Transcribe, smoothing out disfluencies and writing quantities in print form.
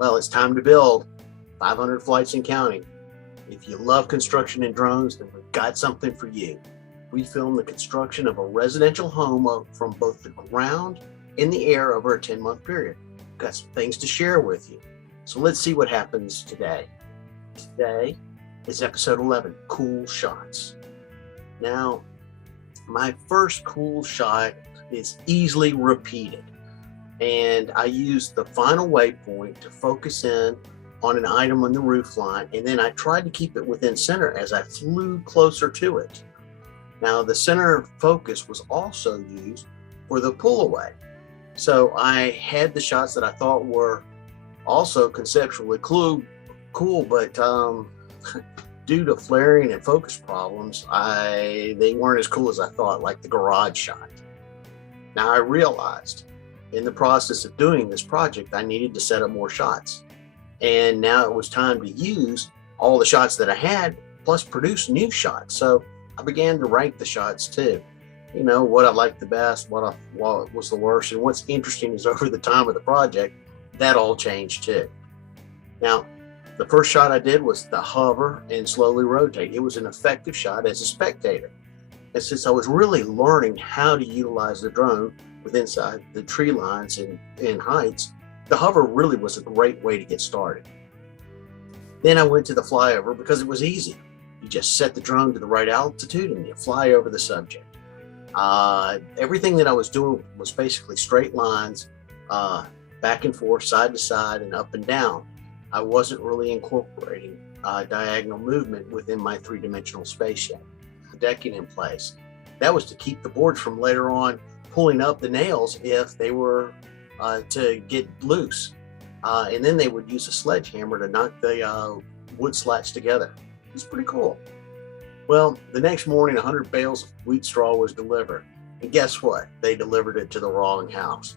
Well, it's time to build 500 flights and counting. If you love construction and drones, then we've got something for you. We filmed the construction of a residential home from both the ground and the air over a 10-month period. We've got some things to share with you. So let's see what happens today. Today is episode 11, Cool Shots. Now, my first cool shot is easily repeated. And I used the final waypoint to focus in on an item on the roof line, and then I tried to keep it within center as I flew closer to it. Now, the center focus was also used for the pull away. So I had the shots that I thought were also conceptually cool, but due to flaring and focus problems, they weren't as cool as I thought, like the garage shot. Now I realized in the process of doing this project, I needed to set up more shots. And now it was time to use all the shots that I had, plus produce new shots. So I began to rank the shots too. You know, what I liked the best, what was the worst. And what's interesting is over the time of the project, that all changed too. Now, the first shot I did was the hover and slowly rotate. It was an effective shot as a spectator. And since I was really learning how to utilize the drone with inside the tree lines and heights, the hover really was a great way to get started. Then I went to the flyover because it was easy. You just set the drone to the right altitude and you fly over the subject. Everything that I was doing was basically straight lines, back and forth, side to side, and up and down. I wasn't really incorporating diagonal movement within my three-dimensional space yet. The decking in place. That was to keep the boards from later on pulling up the nails if they were to get loose. And then they would use a sledgehammer to knock the wood slats together. It's pretty cool. Well, the next morning, 100 bales of wheat straw was delivered. And guess what? They delivered it to the wrong house.